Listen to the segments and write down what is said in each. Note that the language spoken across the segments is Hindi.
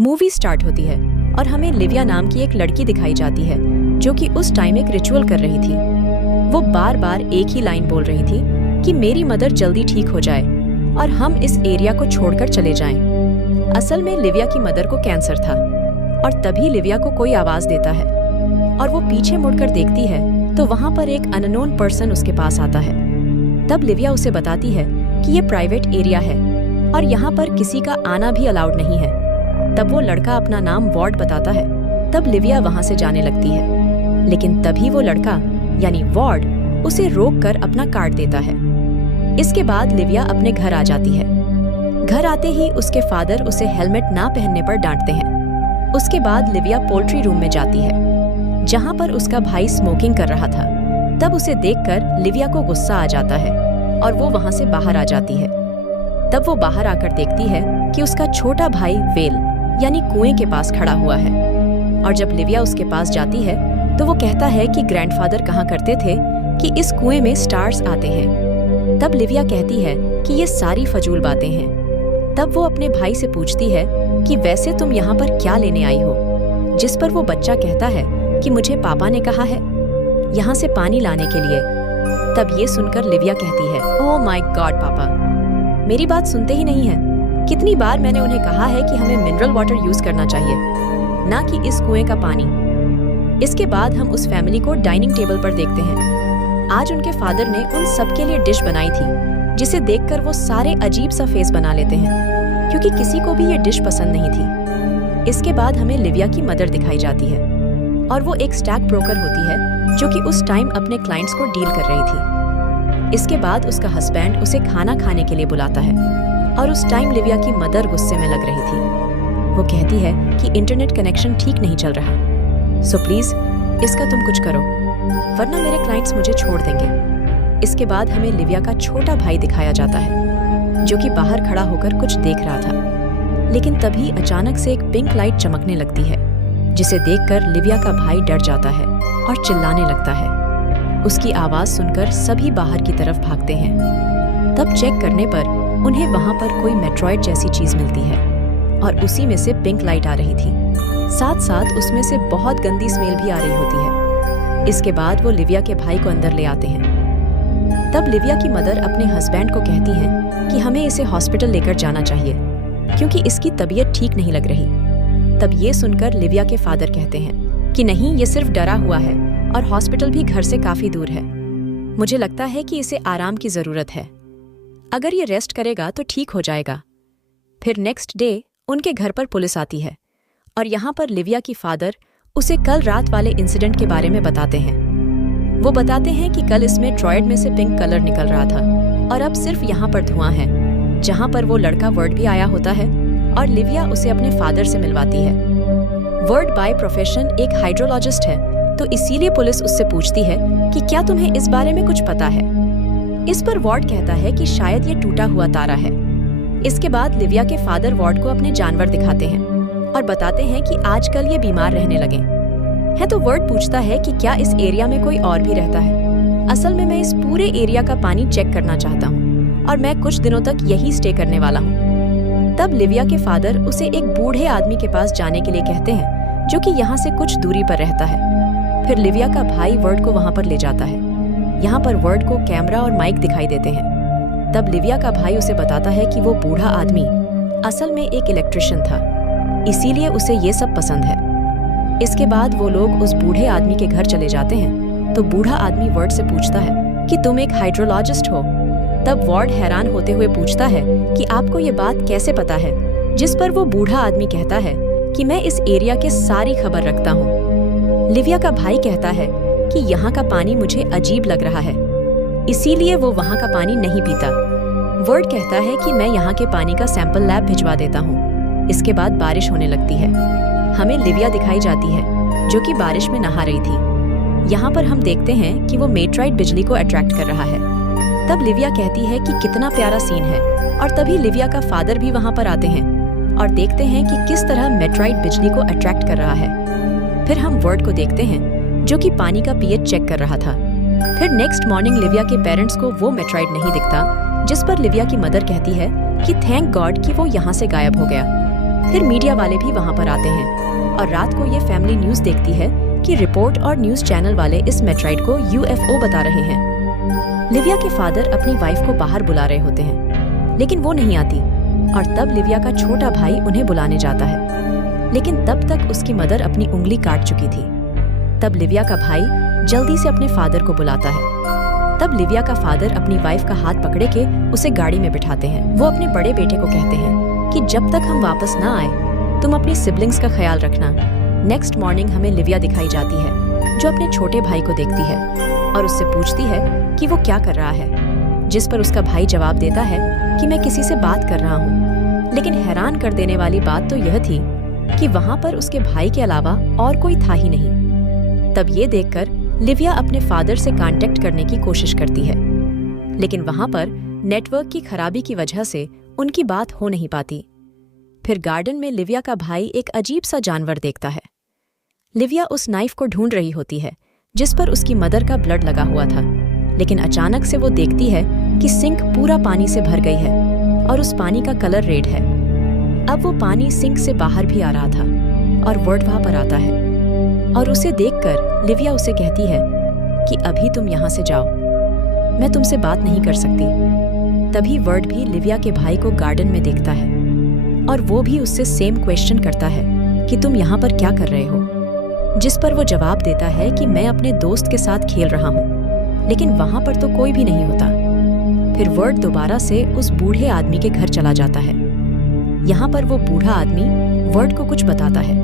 मूवी स्टार्ट होती है और हमें लिविया नाम की एक लड़की दिखाई जाती है जो कि उस टाइम एक रिचुअल कर रही थी। वो बार बार एक ही लाइन बोल रही थी कि मेरी मदर जल्दी ठीक हो जाए और हम इस एरिया को छोड़कर चले जाएं। असल में लिविया की मदर को कैंसर था और तभी लिविया को कोई आवाज देता है और वो पीछे मुड़कर देखती है तो वहां पर एक अननोन पर्सन उसके पास आता है। तब लिविया उसे बताती है कि ये प्राइवेट एरिया है और यहाँ पर किसी का आना भी अलाउड नहीं है। तब वो लड़का अपना नाम वॉर्ड बताता है। तब लिविया वहां से जाने लगती है, लेकिन तभी वो लड़का यानी वॉर्ड उसे रोककर अपना कार्ड देता है। इसके बाद लिविया अपने घर आ जाती है। घर आते ही उसके फादर उसे हेलमेट ना पहनने पर डांटते हैं। उसके बाद लिविया पोल्ट्री रूम में जाती है जहां पर उसका भाई स्मोकिंग कर रहा था। तब उसे देखकर लिविया को गुस्सा आ जाता है और वो वहां से बाहर आ जाती है। तब वो बाहर आकर देखती है कि उसका छोटा भाई वेल यानी कुएं के पास खड़ा हुआ है और जब लिविया उसके पास जाती है तो वो कहता है कि ग्रैंडफादर कहा करते थे कि इस कुएं में स्टार्स आते हैं। तब लिविया कहती है कि ये सारी फजूल बातें हैं। तब वो अपने भाई से पूछती है कि वैसे तुम यहाँ पर क्या लेने आई हो, जिस पर वो बच्चा कहता है कि मुझे पापा ने कहा है यहाँ से पानी लाने के लिए। तब ये सुनकर लिविया कहती है, ओह माय गॉड पापा, मेरी बात सुनते ही नहीं है। कितनी बार मैंने उन्हें कहा है कि हमें मिनरल वाटर यूज करना चाहिए, ना कि इस कुएं का पानी। इसके बाद हम उस फैमिली को डाइनिंग टेबल पर देखते हैं। आज उनके फादर ने उन सबके लिए डिश बनाई थी जिसे देखकर वो सारे अजीब सा फेस बना लेते हैं क्योंकि किसी को भी ये डिश पसंद नहीं थी। इसके बाद हमें लिविया की मदर दिखाई जाती है और वो एक स्टॉक ब्रोकर होती है जो कि उस टाइम अपने क्लाइंट्स को डील कर रही थी। इसके बाद उसका हस्बैंड उसे खाना खाने के लिए बुलाता है और उस टाइम लिविया की मदर गुस्से में लग रही थी। वो कहती है कि इंटरनेट कनेक्शन ठीक नहीं चल रहा, सो प्लीज इसका तुम कुछ करो वरना मेरे क्लाइंट्स मुझे छोड़ देंगे। इसके बाद हमें लिविया का छोटा भाई दिखाया जाता है जो कि बाहर खड़ा होकर कुछ देख रहा था, लेकिन तभी अचानक से एक पिंक लाइट चमकने लगती है जिसे देखकर लिविया का भाई डर जाता है और चिल्लाने लगता है। उसकी आवाज सुनकर सभी बाहर की तरफ भागते हैं। तब चेक करने पर उन्हें वहां पर कोई मेट्रॉइड जैसी चीज मिलती है और उसी में से पिंक लाइट आ रही थी। साथ साथ उसमें से बहुत गंदी स्मेल भी आ रही होती है। इसके बाद वो लिविया के भाई को अंदर ले आते हैं। तब लिविया की मदर अपने हस्बैंड को कहती हैं कि हमें इसे हॉस्पिटल लेकर जाना चाहिए क्योंकि इसकी तबीयत ठीक नहीं लग रही। तब ये सुनकर लिविया के फादर कहते हैं कि नहीं, ये सिर्फ डरा हुआ है और हॉस्पिटल भी घर से काफी दूर है। मुझे लगता है कि इसे आराम की जरूरत है, अगर ये रेस्ट करेगा तो ठीक हो जाएगा। फिर नेक्स्ट डे उनके घर पर पुलिस आती है और यहाँ पर लिविया की फादर उसे कल रात वाले इंसिडेंट के बारे में बताते हैं। वो बताते हैं कि कल इसमें ट्रॉयड में से पिंक कलर निकल रहा था और अब सिर्फ यहाँ पर धुआं है, जहाँ पर वो लड़का वर्ड भी आया होता है और लिविया उसे अपने फादर से मिलवाती है। वर्ड बाय प्रोफेशन एक हाइड्रोलॉजिस्ट है, तो इसीलिए पुलिस उससे पूछती है कि क्या तुम्हें इस बारे में कुछ पता है। इस पर वॉर्ड कहता है कि शायद ये टूटा हुआ तारा है। इसके बाद लिविया के फादर वॉर्ड को अपने जानवर दिखाते हैं और बताते हैं कि आजकल ये बीमार रहने लगे हैं। तो वर्ड पूछता है कि क्या इस एरिया में कोई और भी रहता है। असल में मैं इस पूरे एरिया का पानी चेक करना चाहता हूँ और मैं कुछ दिनों तक यही स्टे करने वाला हूँ। तब लिविया के फादर उसे एक बूढ़े आदमी के पास जाने के लिए कहते हैं जो कि यहाँ से कुछ दूरी पर रहता है। फिर लिविया का भाई वर्ड को वहाँ पर ले जाता है। यहाँ पर वर्ड को कैमरा और माइक दिखाई देते हैं। तब लिविया का भाई उसे बताता है कि वो बूढ़ा आदमी असल में एक इलेक्ट्रिशियन था, इसीलिए उसे ये सब पसंद है। इसके बाद वो लोग उस बूढ़े आदमी के घर चले जाते हैं। तो बूढ़ा आदमी वर्ड से पूछता है कि तुम एक हाइड्रोलॉजिस्ट हो। तब वर्ड हैरान होते हुए पूछता है कि आपको ये बात कैसे पता है, जिस पर वो बूढ़ा आदमी कहता है कि मैं इस एरिया के सारी खबर रखता हूँ। लिविया का भाई कहता है कि यहाँ का पानी मुझे अजीब लग रहा है, इसीलिए वो वहाँ का पानी नहीं पीता। वर्ड कहता है कि मैं यहाँ के पानी का सैंपल लैब भिजवा देता हूँ। इसके बाद बारिश होने लगती है। हमें लिविया दिखाई जाती है जो कि बारिश में नहा रही थी। यहाँ पर हम देखते हैं कि वो मेट्राइट बिजली को अट्रैक्ट कर रहा है। तब लिविया कहती है कि कितना प्यारा सीन है और तभी लिविया का फादर भी वहाँ पर आते हैं और देखते हैं कि किस तरह मेट्राइट बिजली को अट्रैक्ट कर रहा है। फिर हम वर्ड को देखते हैं जो कि पानी का पीएच चेक कर रहा था। फिर नेक्स्ट मॉर्निंग लिविया के पेरेंट्स को वो मेट्राइट नहीं दिखता, जिस पर लिविया की मदर कहती है कि थैंक गॉड कि वो यहाँ से गायब हो गया। फिर मीडिया वाले भी वहाँ पर आते हैं और रात को ये फैमिली न्यूज़ देखती है कि रिपोर्ट और न्यूज़ चैनल वाले इस मेट्राइड को UFO बता रहे हैं। लिविया के फादर अपनी वाइफ को बाहर बुला रहे होते हैं, लेकिन वो नहीं आती और तब लिविया का छोटा भाई उन्हें बुलाने जाता है, लेकिन तब तक उसकी मदर अपनी उंगली काट चुकी थी। तब लिविया का भाई जल्दी से अपने फादर को बुलाता है। तब लिविया का फादर अपनी वाइफ का हाथ पकड़े के उसे गाड़ी में बिठाते हैं। वो अपने बड़े बेटे को कहते हैं कि जब तक हम वापस ना आए तुम अपनी सिबलिंग्स का ख्याल रखना। नेक्स्ट मॉर्निंग हमें लिविया दिखाई जाती है जो अपने छोटे भाई को देखती है और उससे पूछती है कि वो क्या कर रहा है, जिस पर उसका भाई जवाब देता है कि मैं किसी से बात कर रहा हूँ। लेकिन हैरान कर देने वाली बात तो यह थी कि वहाँ पर उसके भाई के अलावा और कोई था ही नहीं। तब ये देखकर लिविया अपने फादर से कांटेक्ट करने की कोशिश करती है, लेकिन वहाँ पर नेटवर्क की खराबी की वजह से उनकी बात हो नहीं पाती। फिर गार्डन में लिविया का भाई एक अजीब सा जानवर देखता है। लिविया उस नाइफ को ढूंढ रही होती है जिस पर उसकी मदर का ब्लड लगा हुआ था, लेकिन अचानक से वो देखती है कि सिंक पूरा पानी से भर गई है और उस पानी का कलर रेड है। अब वो पानी सिंक से बाहर भी आ रहा था और वर्ड वहां पर आता है और उसे देखकर लिविया उसे कहती है कि अभी तुम यहाँ से जाओ, मैं तुमसे बात नहीं कर सकती। तभी वर्ड भी लिविया के भाई को गार्डन में देखता है और वो भी उससे सेम क्वेश्चन करता है कि तुम यहाँ पर क्या कर रहे हो, जिस पर वो जवाब देता है कि मैं अपने दोस्त के साथ खेल रहा हूँ, लेकिन वहाँ पर तो कोई भी नहीं होता। फिर वर्ड दोबारा से उस बूढ़े आदमी के घर चला जाता है। यहाँ पर वो बूढ़ा आदमी वर्ड को कुछ बताता है।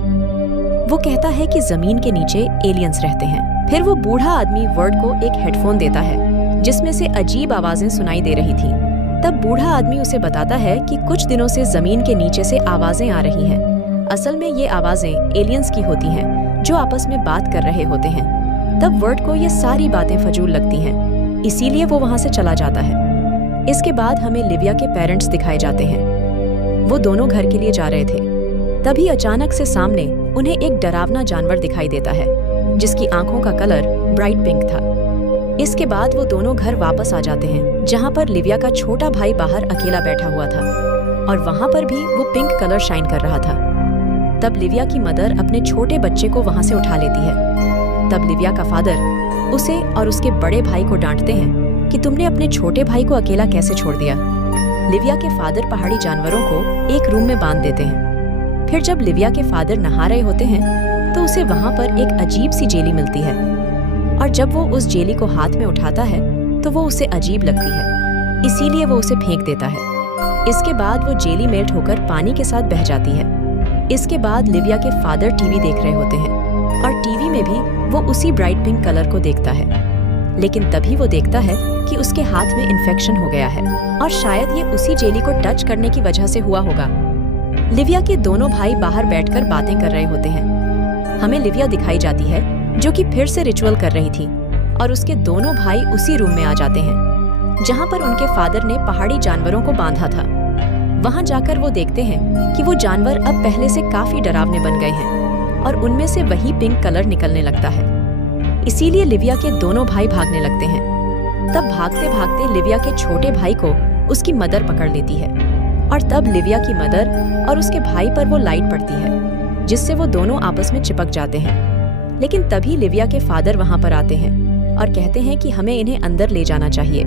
वो कहता है कि जमीन के नीचे एलियंस रहते हैं। फिर वो बूढ़ा आदमी वर्ड को एक हेडफोन देता है जिसमें से अजीब आवाजें सुनाई दे रही थी। तब बूढ़ा आदमी उसे बताता है कि कुछ दिनों से जमीन के नीचे से आवाजें आ रही हैं। असल में ये आवाजें एलियंस की होती हैं जो आपस में बात कर रहे होते हैं। तब वर्ड को ये सारी बातें फजूल लगती हैं, इसीलिए वो वहां से चला जाता है। इसके बाद हमें लिविया के पेरेंट्स दिखाए जाते हैं। वो दोनों घर के लिए जा रहे थे। तभी अचानक से सामने उन्हें एक डरावना जानवर दिखाई देता है जिसकी आंखों का कलर ब्राइट पिंक था। इसके बाद वो दोनों घर वापस आ जाते हैं जहाँ पर लिविया का छोटा भाई बाहर अकेला बैठा हुआ था और वहाँ पर भी वो पिंक कलर शाइन कर रहा था। तब लिविया की मदर अपने छोटे बच्चे को वहाँ से उठा लेती है। तब लिविया का फादर उसे और उसके बड़े भाई को डांटते हैं कि तुमने अपने छोटे भाई को अकेला कैसे छोड़ दिया। लिविया के फादर पहाड़ी जानवरों को एक रूम में बांध देते हैं। फिर जब लिविया के फादर नहा रहे होते हैं तो उसे वहाँ पर एक अजीब सी जेली मिलती है और जब वो उस जेली को हाथ में उठाता है तो वो उसे अजीब लगती है, इसीलिए वो उसे फेंक देता है। इसके बाद वो जेली मेल्ट होकर पानी के साथ बह जाती है। इसके बाद लिविया के फादर टीवी देख रहे होते हैं और टीवी में भी वो उसी ब्राइट पिंक कलर को देखता है, लेकिन तभी वो देखता है कि उसके हाथ में इन्फेक्शन हो गया है और शायद ये उसी जेली को टच करने की वजह से हुआ होगा। लिविया के दोनों भाई बाहर बैठकर बातें कर रहे होते हैं। हमें लिविया दिखाई जाती है जो कि फिर से रिचुअल कर रही थी और उसके दोनों भाई उसी रूम में आ जाते हैं जहां पर उनके फादर ने पहाड़ी जानवरों को बांधा था। वहां जाकर वो देखते हैं कि वो जानवर अब पहले से काफी डरावने बन गए हैं और उनमें से वही पिंक कलर निकलने लगता है। इसीलिए लिविया के दोनों भाई भागने लगते हैं। तब भागते भागते लिविया के छोटे भाई को उसकी मदर पकड़ लेती है और तब लिविया की मदर और उसके भाई पर वो लाइट पड़ती है जिससे वो दोनों आपस में चिपक जाते हैं। लेकिन तभी लिविया के फादर वहां पर आते हैं और कहते हैं कि हमें इन्हें अंदर ले जाना चाहिए।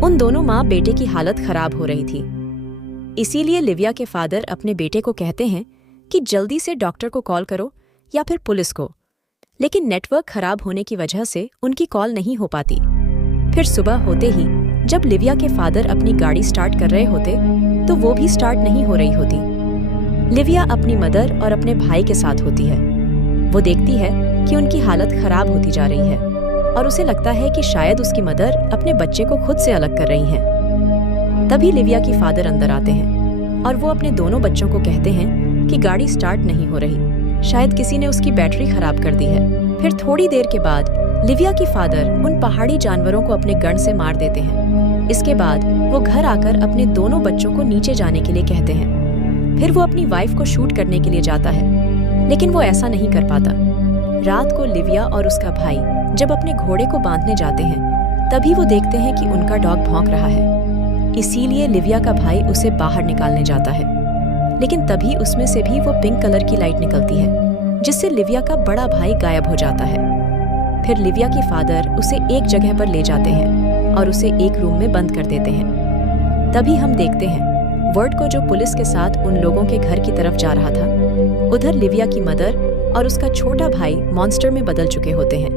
उन दोनों माँ बेटे की हालत खराब हो रही थी, इसीलिए लिविया के फादर अपने बेटे को कहते हैं कि जल्दी से डॉक्टर को कॉल करो या फिर पुलिस को। लेकिन नेटवर्क खराब होने की वजह से उनकी कॉल नहीं हो पाती। फिर सुबह होते ही जब लिविया के फादर अपनी गाड़ी स्टार्ट कर रहे होते तो वो भी स्टार्ट नहीं हो रही होती। लिविया अपनी मदर और अपने भाई के साथ होती है। वो देखती है कि उनकी हालत खराब होती जा रही है और उसे लगता है कि शायद उसकी मदर अपने बच्चे को खुद से अलग कर रही हैं। तभी लिविया की फादर अंदर आते हैं और वो अपने दोनों बच्चों को कहते हैं कि गाड़ी स्टार्ट नहीं हो रही, शायद किसी ने उसकी बैटरी खराब कर दी है। फिर थोड़ी देर के बाद लिविया की फादर उन पहाड़ी जानवरों को अपने गन से मार देते हैं। इसके बाद वो घर आकर अपने दोनों बच्चों को नीचे जाने के लिए कहते हैं। फिर वो अपनी वाइफ को शूट करने के लिए जाता है, लेकिन वो ऐसा नहीं कर पाता। रात को लिविया और उसका भाई जब अपने घोड़े को बांधने जाते हैं तभी वो देखते हैं कि उनका डॉग भौंक रहा है। इसीलिए लिविया का भाई उसे बाहर निकालने जाता है, लेकिन तभी उसमें से भी वो पिंक कलर की लाइट निकलती है, जिससे लिविया का बड़ा भाई गायब हो जाता है। फिर लिविया के फादर उसे एक जगह पर ले जाते हैं और उसे एक रूम में बंद कर देते हैं। तभी हम देखते हैं वर्ड को, जो पुलिस के साथ उन लोगों के घर की तरफ जा रहा था। उधर लिविया की मदर और उसका छोटा भाई मॉन्स्टर में बदल चुके होते हैं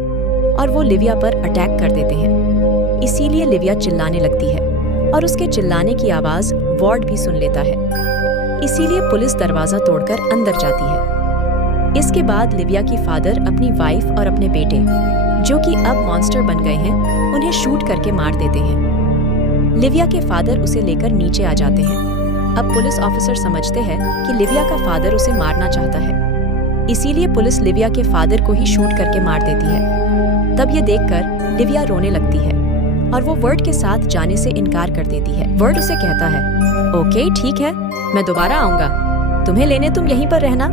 और वो लिविया पर अटैक कर देते हैं। इसीलिए लिविया चिल्लाने लगती है और उसके चिल्लाने की आवाज वार्ड भी सुन लेता है। इसीलिए पुलिस दरवाजा तोड़कर अंदर जाती है। इसके बाद लिविया की फादर अपनी वाइफ और अपने बेटे, जो कि अब मॉन्स्टर बन गए हैं, उन्हें शूट करके मार देते हैं। लिविया के फादर उसे लेकर नीचे आ जाते हैं। अब पुलिस ऑफिसर समझते हैं कि लिविया का फादर उसे मारना चाहता है, इसीलिए पुलिस लिविया के फादर को ही शूट करके मार देती है। तब ये देखकर लिविया रोने लगती है और वो वर्ड के साथ जाने से इनकार कर देती है। वर्ड उसे कहता है, ओके ठीक है, मैं दोबारा आऊंगा, तुम्हें लेने तुम यहीं पर रहना।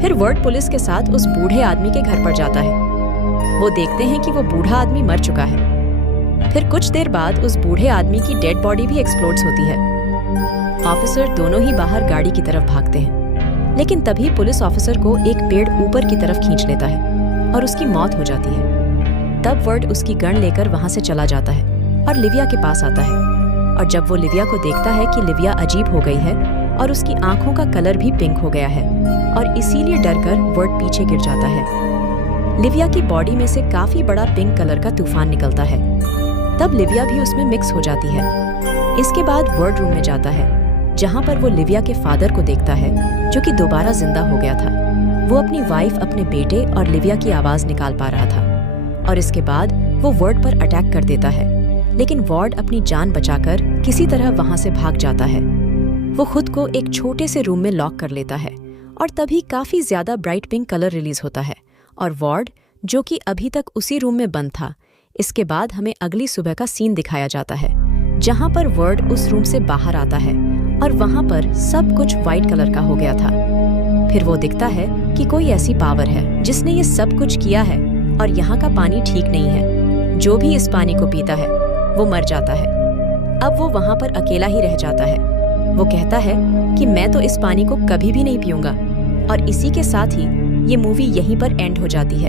फिर वर्ड पुलिस के साथ उस बूढ़े आदमी के घर पर जाता है। वो देखते हैं कि वो बूढ़ा आदमी मर चुका है। फिर कुछ देर बाद उस बूढ़े आदमी की डेड बॉडी भी एक्सप्लोड्स होती है। ऑफिसर दोनों ही बाहर गाड़ी की तरफ भागते हैं, लेकिन तभी पुलिस ऑफिसर को एक पेड़ ऊपर की तरफ खींच लेता है और उसकी मौत हो जाती है। तब वर्ड उसकी गन लेकर वहां से चला जाता है और लिविया के पास आता है। और जब वो लिविया को देखता है कि लिविया अजीब हो गई है और उसकी आंखों का कलर भी पिंक हो गया है, और इसीलिए डरकर वर्ड पीछे गिर जाता है। लिविया की बॉडी में से काफी बड़ा पिंक कलर का तूफान निकलता है। तब लिविया भी उसमें मिक्स हो जाती है। इसके बाद वर्ड रूम में जाता है, जहां पर वो लिविया के फादर को देखता है, जो कि दोबारा जिंदा हो गया था। वो अपनी वाइफ, अपने बेटे और लिविया की आवाज निकाल पा रहा था। और इसके बाद वो वर्ड पर अटैक कर देता है, लेकिन वार्ड अपनी जान बचाकर किसी तरह वहां से भाग जाता है। वो खुद को एक छोटे से रूम में लॉक कर लेता है और तभी काफी ज्यादा ब्राइट पिंक कलर रिलीज होता है और वार्ड, जो कि अभी तक उसी रूम में बंद था। इसके बाद हमें अगली सुबह का सीन दिखाया जाता है, जहां पर वर्ड उस रूम से बाहर आता है और वहां पर सब कुछ व्हाइट कलर का हो गया था। फिर वो दिखता है कि कोई ऐसी पावर है जिसने ये सब कुछ किया है और यहाँ का पानी ठीक नहीं है। जो भी इस पानी को पीता है वो मर जाता है। अब वो वहाँ पर अकेला ही रह जाता है। वो कहता है कि मैं तो इस पानी को कभी भी नहीं पीऊंगा। और इसी के साथ ही ये मूवी यहीं पर एंड हो जाती है।